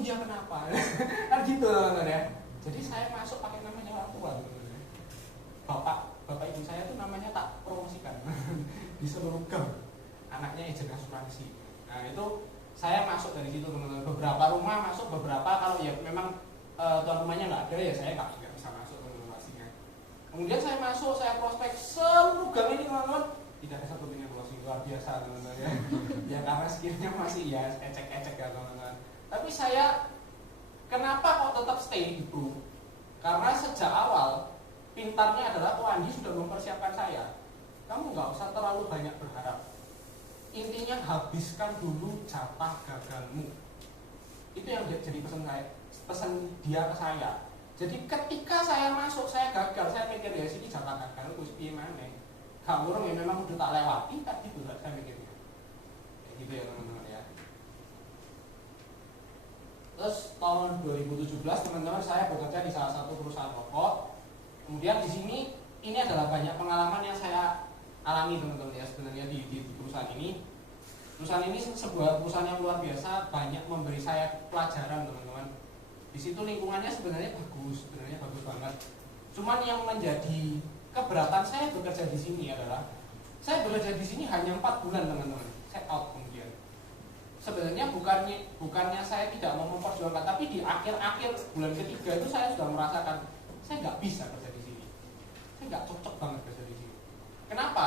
iya kenapa? Kan gitu teman-teman ya. Jadi saya masuk pakai namanya orang tua teman-teman ya. Bapak ibu saya tuh namanya tak promosikan di seluruh gang. Anaknya ejen asuransi. Nah itu saya masuk dari situ teman-teman. Beberapa rumah masuk, beberapa kalau ya memang tuan rumahnya nggak ada ya saya nggak bisa masuk teman-teman pastinya. Kemudian saya masuk, saya prospek seluruh gang ini teman-teman. Tidak ada satu yang closing, luar biasa teman-teman ya. Ya karena skillnya masih ya ecek-ecek ya teman-teman. Tapi saya kenapa kok tetap stay di Bro? Karena sejak awal pintarnya adalah Ko Andi sudah mempersiapkan saya. Kamu nggak usah terlalu banyak berharap. Intinya habiskan dulu jatah gagalmu. Itu yang jadi pesan dia ke saya. Jadi ketika saya masuk, saya gagal, saya mikir ya sini jatah gagal, terus gimana? Gak urung ya memang udah tak lewati, kan gitu lah saya mikirnya. Kayak gitu ya teman-teman ya. Terus tahun 2017 teman-teman saya bekerja di salah satu perusahaan rokok. Kemudian di sini ini adalah banyak pengalaman yang saya alami teman-teman ya sebenarnya di perusahaan ini. Perusahaan ini sebuah perusahaan yang luar biasa, banyak memberi saya pelajaran teman-teman. Di situ lingkungannya sebenarnya bagus banget. Cuman yang menjadi keberatan saya bekerja di sini adalah saya bekerja di sini hanya 4 bulan teman-teman. Saya out kemudian. Sebenarnya bukannya saya tidak mau memperjuangkan, tapi di akhir-akhir bulan ketiga itu saya sudah merasakan saya nggak bisa kerja di sini. Saya nggak cocok banget kerja di sini. Kenapa?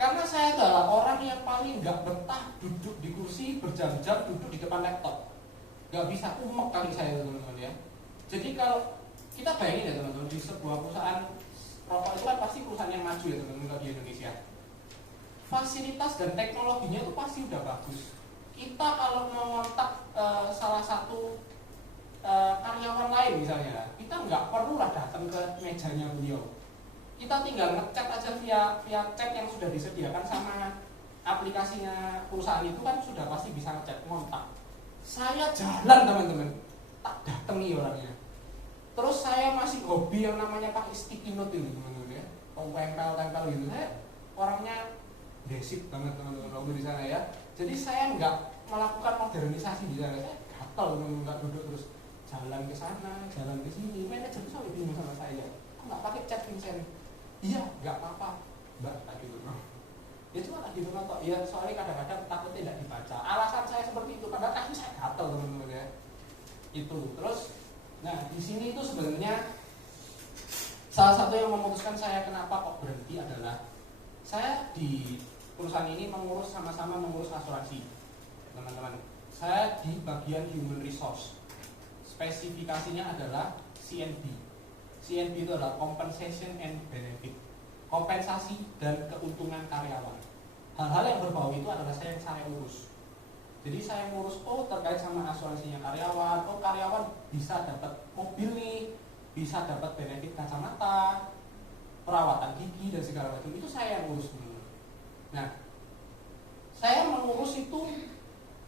Karena saya adalah orang yang paling nggak betah duduk di kursi berjam-jam duduk di depan laptop. Nggak bisa, umek kali saya teman-teman ya. Jadi kalau kita bayangin ya teman-teman, di sebuah perusahaan rokok itu kan pasti perusahaan yang maju ya teman-teman di Indonesia. Fasilitas dan teknologinya itu pasti udah bagus. Kita kalau mau ngontak salah satu karyawan lain misalnya, kita nggak perlulah datang ke mejanya beliau. Kita tinggal ngechat aja via chat yang sudah disediakan sama aplikasinya perusahaan itu kan sudah pasti bisa ngechat ngontak. Saya jalan teman-teman, tak datangi orangnya. Terus saya masih hobi yang namanya pakai sticky note ini teman-teman ya, tempel gitu. Saya orangnya basic banget teman-teman waktu di sana ya. Jadi saya nggak melakukan modernisasi di sana. Saya gatel teman-teman, nggak duduk terus jalan ke sana, jalan ke sini. Manajer selalu bingung sama saya. Kok nggak pakai chat Vincent? Iya, nggak apa-apa, Mbak. Tak gitu loh. Ya cuma tak gitu loh. Ya soalnya kadang-kadang takutnya tidak dibaca. Alasan saya seperti itu karena kaki saya gatel teman-teman ya. Itu terus. Nah, di sini itu sebenarnya salah satu yang memutuskan saya kenapa kok berhenti adalah saya di perusahaan ini sama-sama mengurus asuransi, teman-teman. Saya di bagian human resource. Spesifikasinya adalah CNB. CNB itu adalah compensation and benefit. Kompensasi dan keuntungan karyawan. Hal-hal yang berbau itu adalah saya urus. Jadi saya ngurus terkait sama asuransinya karyawan, karyawan bisa dapat mobil nih, bisa dapat benefit kacamata, perawatan gigi dan segala macam, itu saya yang ngurus dulu. Nah, saya mengurus itu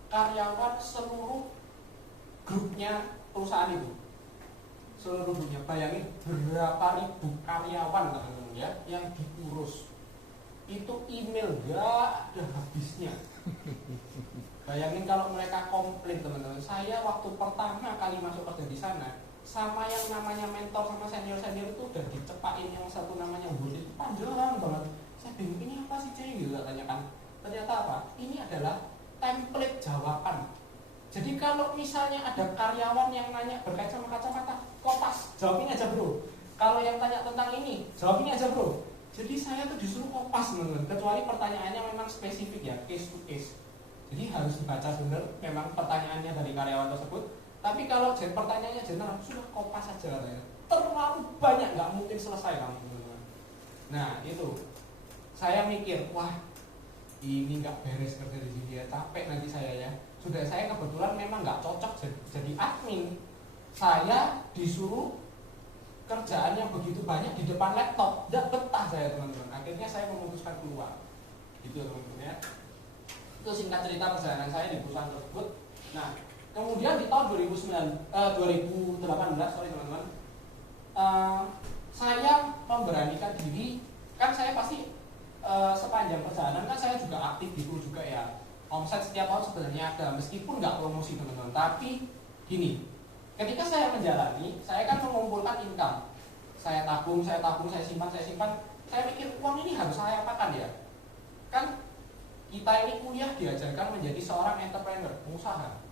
karyawan seluruh grupnya perusahaan itu. Seluruh grupnya, bayangin berapa ribu karyawan teman-teman ya yang diurus. Itu email gak ada habisnya. Bayangin kalau mereka komplain teman-teman. Saya waktu pertama kali masuk kerja di sana, sama yang namanya mentor sama senior-senior itu udah dicepain yang satu namanya Budi, panjang banget. Saya bingung ini apa sih Ceng gitu tanyakan. Ternyata apa? Ini adalah template jawaban. Jadi kalau misalnya ada karyawan yang nanya berkait sama kacamata, kopas, jawabin aja bro. Kalau yang tanya tentang ini, jawabin aja bro. Jadi saya tuh disuruh kopas teman-teman. Kecuali pertanyaannya memang spesifik ya, case to case. Jadi harus dibaca benar memang pertanyaannya dari karyawan tersebut. Tapi kalau pertanyaannya general, sudah kopas saja katanya. Terlalu banyak, nggak mungkin selesai kamu teman-teman. Nah itu, saya mikir, wah ini nggak beres kerja di sini ya, capek nanti saya ya. Sudah saya kebetulan memang nggak cocok jadi admin. Saya disuruh kerjaan yang begitu banyak di depan laptop, nggak betah saya teman-teman. Akhirnya saya memutuskan keluar. Gitu teman-teman ya. Itu singkat cerita perjalanan saya di perusahaan tersebut. Nah, kemudian di tahun 2018 teman-teman, saya memberanikan diri. Kan saya pasti sepanjang perjalanan kan saya juga aktif gitu juga ya. Omset setiap tahun sebenarnya ada, meskipun nggak promosi teman-teman. Tapi Gini, ketika saya menjalani, saya kan mengumpulkan income. Saya tabung, saya simpan, saya mikir uang ini harus saya apakan ya? Kan kita ini kuliah diajarkan menjadi seorang entrepreneur, pengusaha.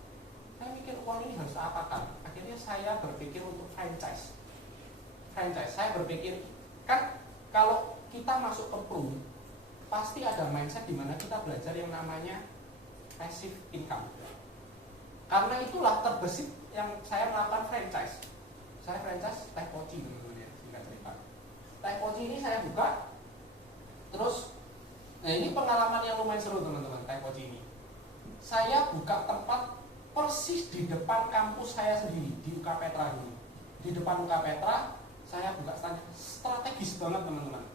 Saya mikir uang ini harus saya apakan. Akhirnya saya berpikir untuk franchise. Saya berpikir, kan kalau kita masuk ke PRU, pasti ada mindset di mana kita belajar yang namanya passive income. Karena itulah terbesit yang saya melakukan franchise. Saya franchise Teh Poci, teman-teman ya, singkat cerita. Teh Poci ini saya buka, terus, nah ini pengalaman yang lumayan seru teman-teman, Teh Poci ini. Saya buka tempat persis di depan kampus saya sendiri, di UK Petra dulu. Di depan UK Petra, saya buka stand strategis banget teman-teman.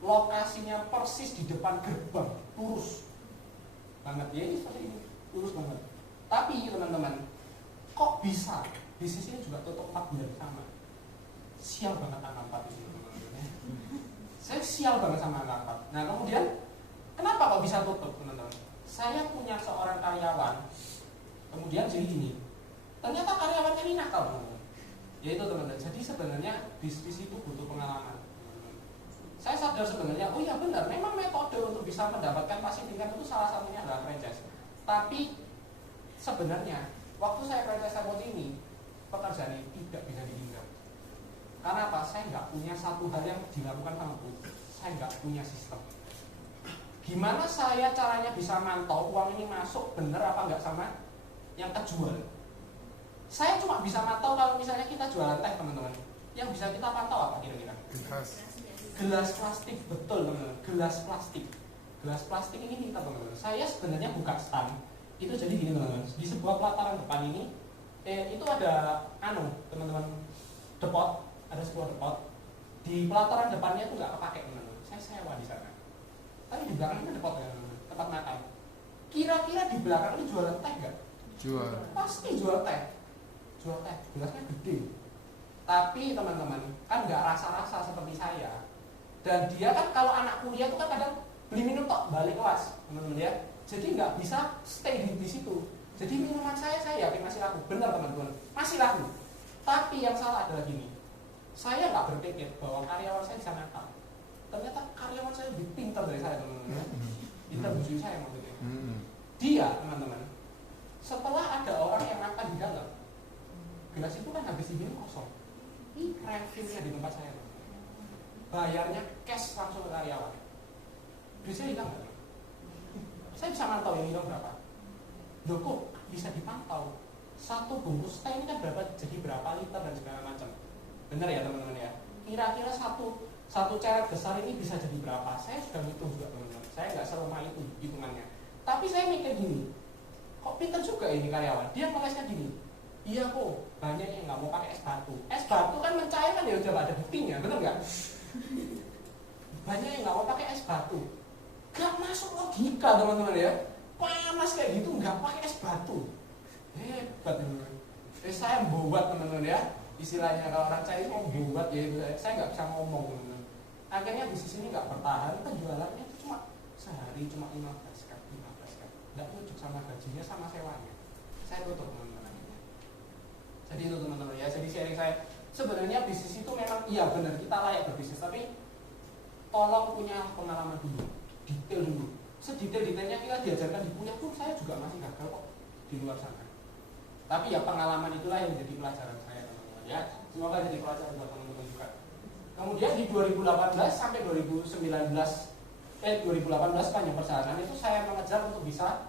Lokasinya persis di depan gerbang, lurus banget ya, ini seperti ini, lurus banget. Tapi teman-teman, kok bisa bisnis ini juga tutup 4 bulan sama? Sial banget angka 4 ini teman-teman. Saya sial banget sama angka 4. Nah kemudian kenapa kok bisa tutup teman-teman? Saya punya seorang karyawan, kemudian jadi gini, ternyata karyawannya ini nakal teman-teman. Yaitu teman-teman, jadi sebenarnya bisnis itu butuh pengalaman. Saya sadar sebenarnya, oh iya benar, memang metode untuk bisa mendapatkan passive income itu salah satunya adalah franchise. Tapi sebenarnya waktu saya franchise Teh Poci ini, pekerjaan ini tidak bisa ditinggal. Karena apa? Saya nggak punya satu hal yang dilakukan sama Bu. Saya nggak punya sistem. Gimana saya caranya bisa mantau uang ini masuk bener apa nggak sama yang kejual? Saya cuma bisa mantau kalau misalnya kita jualan teh teman-teman. Yang bisa kita pantau apa kira-kira? Gelas plastik, betul teman-teman. Gelas plastik ini kita teman-teman. Saya sebenarnya buka stand. Itu jadi gini teman-teman. Di sebuah pelataran depan ini, itu ada teman-teman, depot. Ada sebuah depot. Di pelataran depannya itu nggak kepake teman-teman. Saya sewa di sana. Tapi di belakangnya depot ya, tempat makan. Kira-kira di belakang ini jualan teh nggak? Jual. Pasti jual teh. Gelasnya gede. Tapi teman-teman kan nggak rasa-rasa seperti saya. Dan dia kan kalau anak kuliah itu kan kadang beli minum tok balik kelas, teman-teman ya. Jadi nggak bisa stay di situ. Jadi minuman saya yakin masih laku, benar teman-teman, masih laku. Tapi yang salah adalah gini, saya nggak berpikir bahwa karyawan saya bisa nakal. Ternyata karyawan saya lebih pintar dari saya teman-teman. Pintar bujuk saya maksudnya. Dia teman-teman, setelah ada orang yang makan di dalam, gelas itu kan habis diminum kosong. Ini refill-nya di tempat saya. Bayarnya cash langsung ke karyawan. Duitnya hilang nggak? Saya bisa mantau yang hilang berapa. Loh kok bisa dipantau? Satu bungkus teh ini kan jadi berapa liter dan segala macam. Bener ya teman-teman ya? Kira-kira satu ceret besar ini bisa jadi berapa? Saya sudah hitung juga teman-teman. Saya nggak serumah itu hitungannya. Tapi saya mikir gini, kok pintar juga ini karyawan. Dia ngelesnya gini, iya kok banyak yang nggak mau pakai es batu. Es batu kan mencairkan ya, udah ada buktinya, bener nggak? Banyak yang nggak mau pakai es batu. Gak masuk logika teman-teman ya. Panas kayak gitu nggak pakai es batu. Hebat teman-teman. Saya membuat teman-teman ya. Istilahnya kalau orang Chinese mau membuat ya itu. Saya nggak bisa ngomong teman-teman. Akhirnya bisnis ini nggak bertahan. Penjualannya itu cuma sehari cuma 15 cup. Nggak cocok sama gajinya sama sewanya. Saya tutup teman-teman. Jadi itu teman-teman ya. Jadi sharing saya. Sebenarnya bisnis itu memang iya benar kita layak berbisnis, tapi tolong punya pengalaman dulu, detail dulu. Sedetail-detailnya kita diajarkan di kuliah pun saya juga masih gagal kok di luar sana. Tapi ya pengalaman itulah yang menjadi pelajaran saya teman-teman ya. Semoga jadi pelajaran buat teman-teman juga. Kemudian di 2018 sampai 2018 panjang perjalanan itu saya mengejar untuk bisa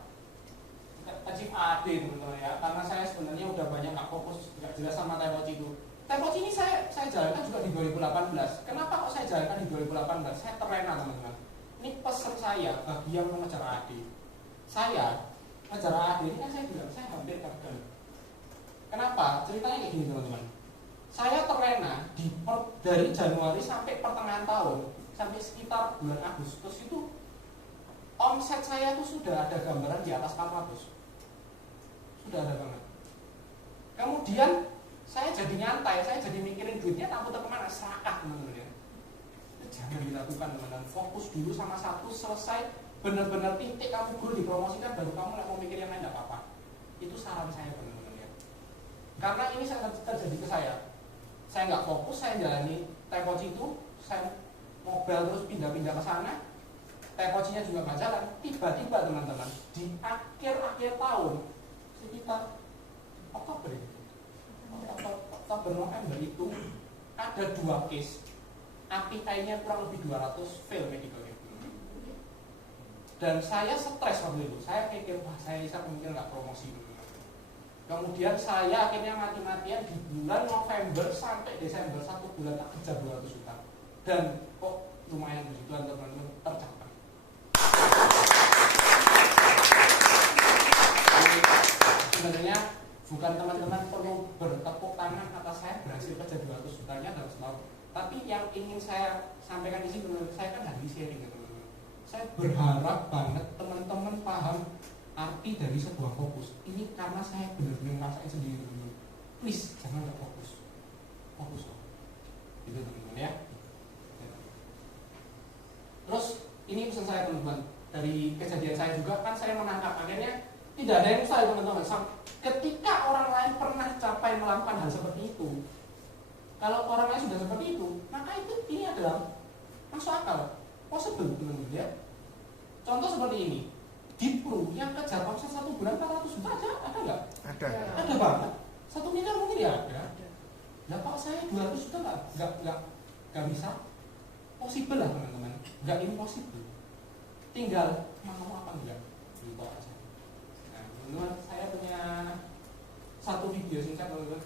achieve AD teman-teman ya. Karena saya sebenarnya udah banyak nggak fokus, nggak jelas sama Teh Poci itu. Teh Poci ini saya jalankan juga di 2018. Kenapa kok saya jalankan di 2018? Saya terlena teman-teman. Ini pesan saya bagi yang mengejar AD. Saya mengejar AD ini kan saya bilang saya hampir gagal. Kenapa? Ceritanya kayak gini teman-teman. Saya terlena dari Januari sampai pertengahan tahun, sampai sekitar bulan Agustus itu omset saya tuh sudah ada gambaran di atas 400. Sudah ada banget. Kemudian saya jadi nyantai, saya jadi mikirin duitnya tak putar kemana, serakah teman-teman ya. Jangan dilakukan teman-teman, fokus dulu sama satu, selesai benar-benar titik kamu dulu dipromosikan, baru kamu mau mikir yang lain, tidak apa-apa. Itu saran saya teman-teman ya. Karena ini terjadi ke saya nggak fokus, saya jalani tepoci itu, saya mobile terus pindah-pindah ke sana, tepocinya juga nggak jalan. Tiba-tiba teman-teman di akhir tahun sekitar Oktober November itu ada 2 case API-nya kurang lebih 200 fail medical. Dan saya stres waktu itu, saya pikir wah saya mungkin nggak promosi. Kemudian saya akhirnya mati-matian di bulan November sampai Desember 1 bulan tak kejar 200 juta. Dan kok lumayan begitu teman-teman tercapai. Sebenarnya bukan teman-teman perlu bertepuk tangan atas saya berhasil kejar 200 jutanya dalam setahun. Tapi yang ingin saya sampaikan di sini teman-teman, saya kan lagi sharing ya teman-teman. Saya berharap banget teman-teman paham arti dari sebuah fokus. Ini karena saya benar-benar ngerasain sendiri teman-teman. Please jangan nggak fokus loh. Gitu teman-teman ya. Terus ini pesan saya teman-teman, dari kejadian saya juga kan saya menangkap akhirnya tidak ada yang mustahil teman-teman. Ketika orang lain pernah capai melakukan hal seperti itu, kalau orang lain sudah seperti itu, maka itu ini adalah masuk akal, possible teman-teman ya. Contoh seperti ini. Diplo yang kejar omset 1 bulan 400 juta aja ada nggak? Ada banget. 1 miliar mungkin ya ada. Nah kalau saya 200 juta nggak bisa. Possible lah teman-teman. Nggak impossible. Tinggal mau apa enggak? Gitu aja. Nah teman-teman saya punya satu video singkat teman-teman.